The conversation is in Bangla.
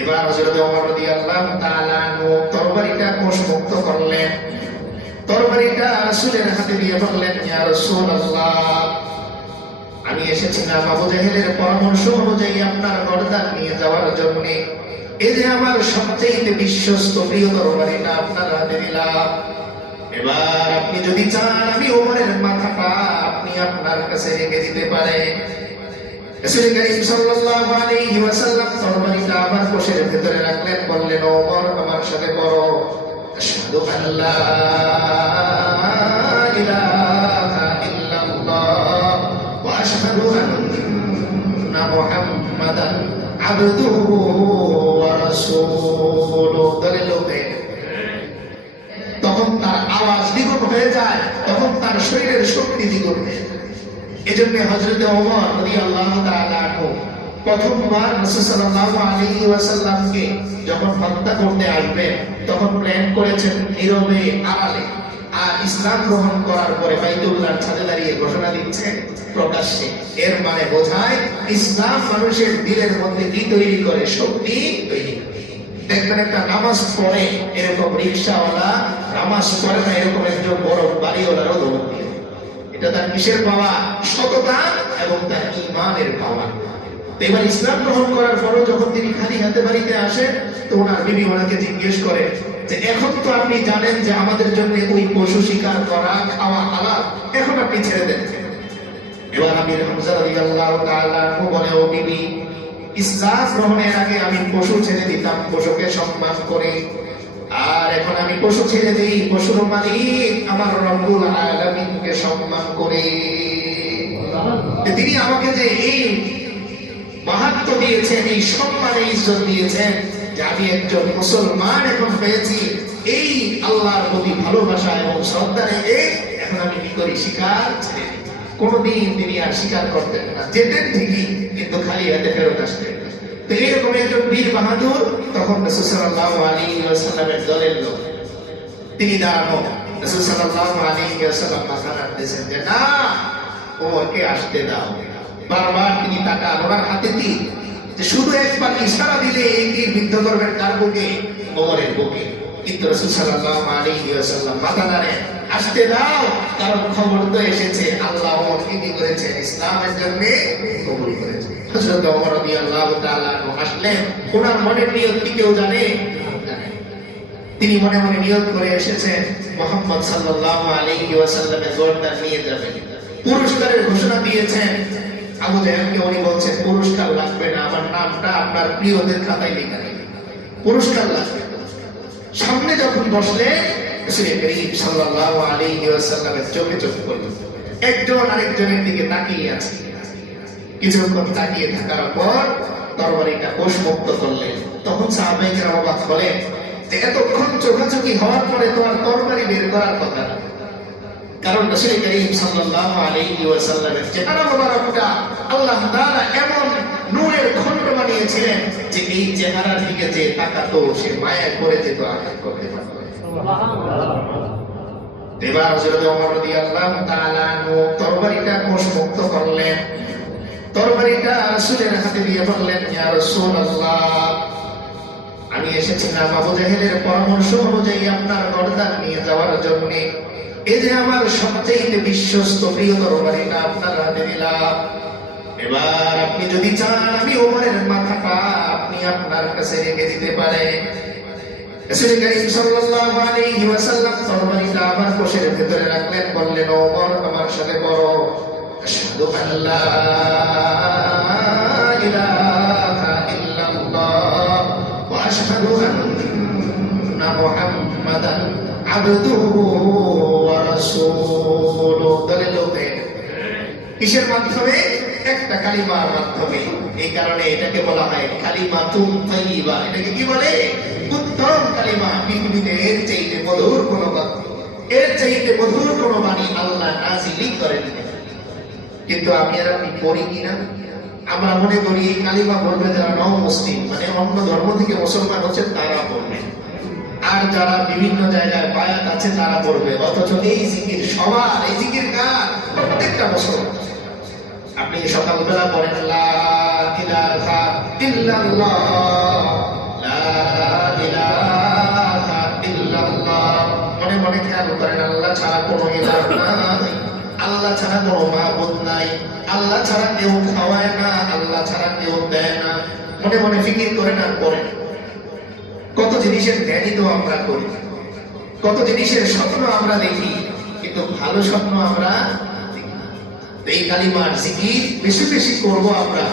এবার হযরত ওমর রাদিয়াল্লাহু তাআলা আনহু তরবারিটা কোষমুক্ত করলেন। তরবারিটা রাসূলের হাতে দিয়ে বললেন, ইয়া রাসূলুল্লাহ, আমি এসেছিলাম আবু জাহেলের পরামর্শ অনুযায়ী আপনার গর্দান নিয়ে যাওয়ার জন্য। এই যে আমার সবচেয়ে বিশ্বস্ত প্রিয় তরবারিটা আপনার হাতে দিলাম। এবার আপনি যদি চান আমি ওমরের মাথাটা আপনি আপনার কাছে রেখে দিতে পারেন। রাসূল করিম সাল্লাল্লাহু আলাইহি ওয়াসাল্লাম তরবারিটা আবার কোষের ভিতরে রাখলেন, বললেন, ওমর আমার সাথে পড়ো, আশহাদু আল্লা ইলাহা ইল্লাল্লাহ ওয়া আশহাদু আন্না মুহাম্মাদান আবদুহু ওয়া রাসূলুহু। দলিল তখন তার আওয়াজ দ্বিগুণ হয়ে যায়, তখন তার শরীরের শক্তি দ্বিগুণ হয়ে যায়। এজন্য হযরত ওমর রাদিয়াল্লাহু তাআলা আনহু প্রথমবার রাসূল সাল্লাল্লাহু আলাইহি ওয়াসাল্লামকে যখন হত্যা করতে আসবেন তখন প্ল্যান করেছেন নীরবে আড়ালে, আর ইসলাম গ্রহণ করার পরে বাইতুল্লাহর ছাদে দাঁড়িয়ে ঘোষণা দিচ্ছেন প্রকাশ্যে। এর মানে বোঝায় ইসলাম মানুষের দিলের মধ্যে কি তৈরি করে? শক্তি তৈরি করে। দেখবেন একটা নামাজ পড়ে এরকম রিকশাওয়ালা, নামাজ পড়ে না এরকম একজন বড় বাড়িওয়ালারও দৌড় দিয়ে। এটা তার কিসের পাওয়া? সততা এবং তার ঈমানের পাওয়া। এবার ইসলাম গ্রহণ করার পরও যখন তিনি খালি হাতে বাড়িতে আসেন তো ওনার বিবি ওনাকে জিজ্ঞেস করে যে এখন তো আপনি জানেন যে আমাদের জন্য ওই পশু শিকার করা খাওয়া হালাল, এখন আপনি ছেড়ে দেন। এবার আমির হামজা রাদিয়াল্লাহু তাআলা আনহু বলে, ও বিবি, ইসলাম গ্রহণের আগে আমি পশু ছেড়ে দিতাম পশুকে সম্মান করে, আর এখন আমি পশু ছেড়ে দিই পশুর মালিক আমার রব্বুল আলামিনকে সম্মান করে। তিনি আমাকে যে এই মাহাত্ম্য দিয়েছেন, এই সম্মান এই ইজ্জত দিয়েছেন যে আমি একজন মুসলমান এখন হয়েছি, এই আল্লাহর প্রতি ভালোবাসা এবং শ্রদ্ধা রেখে এখন আমি কি করি? শিকার ছেড়ে দিই। কোনদিন তিনি আর স্বীকার করতেন না, যেতেন ঠিকই কিন্তু খালি হাতে ফেরত আসতেন। তো এইরকম একজন বীর বাহাদুর তখন রাসূল সাল্লাল্লাহু আলাইহি ওয়াসাল্লামের দলের লোক, তিনি দাঁড়ানো। রাসূল সাল্লাল্লাহু আলাইহি ওয়াসাল্লাম মাথা নাড়তেছেন যে না, ওকে আসতে দাও। বারবার তিনি তাকান, ওনার হাতে তীর, যে শুধু একবার ইশারা দিলে এই তীর বিদ্ধ করবেন কার বুকে? ওমরের বুকে। কিন্তু রাসূল সাল্লাল্লাহু আলাইহি ওয়াসাল্লাম মাথা নাড়েন, আসতে দাও, কারণ খবর তো এসেছে আল্লাহ ওমরকে কি করেছে? ইসলামের জন্য কবুল করেছে। হযরত ওমর রাদিয়াল্লাহু তাআলা আসলেন, ওনার মনের নিয়ত কি কেউ জানে? তিনি মনে মনে নিয়ত করে এসেছেন মুহাম্মদ সাল্লাল্লাহু আলাইহি ওয়াসাল্লামের গর্দান নিয়ে যাবেন। পুরস্কারের ঘোষণা দিয়েছেন। আবু জাহেলকে উনি বলছেন পুরস্কার লাগবে না, আমার নামটা আপনার প্রিয়দের খাতায় লেখা নেই, পুরস্কার লাগবে। সামনে যখন বসলে রাসূল করিম সাল্লাল্লাহু আলাইহি ওয়াসাল্লামের চোখে চোখ পড়ল, একজন আরেকজনের দিকে তাকিয়ে আছে। কিছুক্ষণ তাকিয়ে থাকার পর তরবারিটা কোষমুক্ত করলেন। তখন সাহাবায়ে কেরাম অবাক হলেন যে এতক্ষণ চোখাচোখি হওয়ার পরে তো আর তরবারি বের করার কথা না, কারণ রাসূল করিম সাল্লাল্লাহু আলাইহি ওয়াসাল্লামের চেহারা মোবারকটা আল্লাহ তাআলা এমন নূরের খন্ড বানিয়েছিলেন যে এই চেহারার দিকে যে তাকাতো সে মায়া করে যেত, আঘাত করতে পারত। এবার হযরত ওমর রাদিয়াল্লাহু তাআলা আনহু তরবারিটা কোষমুক্ত করলেন। তরবারিটা রাসূলের হাতে দিয়ে বললেন, ইয়া রাসূলুল্লাহ, আমি এসেছিলাম আবু জাহেলের পরামর্শ অনুযায়ী আপনার গর্দান নিয়ে যাওয়ার জন্য। এই যে আমার সবচেয়ে বিশ্বস্ত প্রিয় তরবারিটা আপনার হাতে দিলাম। এবার আপনি যদি চান আমি ওমরের মাথাটা আপনি আপনার কাছে রেখে দিতে পারেন। রাসূল করিম সাল্লাল্লাহু আলাইহি ওয়াসাল্লাম তরবারিটা আবার কোষের ভিতরে রাখলেন, বললেন, ওমর আমার সাথে পড়ো, আশহাদু আল্লা ইলাহা ইল্লাল্লাহ ওয়া আশহাদু আন্না মুহাম্মাদান আবদুহু ওয়া রাসূলুহু। দলিল কিসের মাধ্যমে? একটা কালিমার মাধ্যমে। এই কারণে এটাকে বলা হয় কালিমাতুন তাইয়্যিবা। এটাকে কি বলে? উত্তম কালিমা। পৃথিবীতে এর চাইতে মধুর কোনো কথা, এর চাইতে মধুর কোনো বাণী আল্লাহ নাযিলই করেন। কিন্তু আমি আর আপনি পড়ি কিনা? আমরা মনে করি এই কালিমা বলবে যারা নও মুসলিম, মানে অন্য ধর্ম থেকে মুসলমান হচ্ছে তারা পড়বে, আর যারা বিভিন্ন জায়গায় বায়াত আছে তারা পড়বে। অথচ এই জিকির সবার, এই জিকির কার? প্রত্যেকটা মুসলমান। আপনি সকালবেলা পড়েন লা ইলাহা ইল্লাল্লাহ কোনো ইলাহ নাই, আল্লাহ ছাড়া কোনো মাবুদ নাই, আল্লাহ ছাড়া কেউ খাওয়ায় না, আল্লাহ ছাড়া কেউ দেয় না। মনে মনে ফিকির করেন আর করেন, কত জিনিসের ধ্যানই তো আমরা করি, কত জিনিসের স্বপ্ন আমরা দেখি, কিন্তু ভালো স্বপ্ন আমরা দেখি না। এই কালিমার জিকির বেশি বেশি করবো আমরা।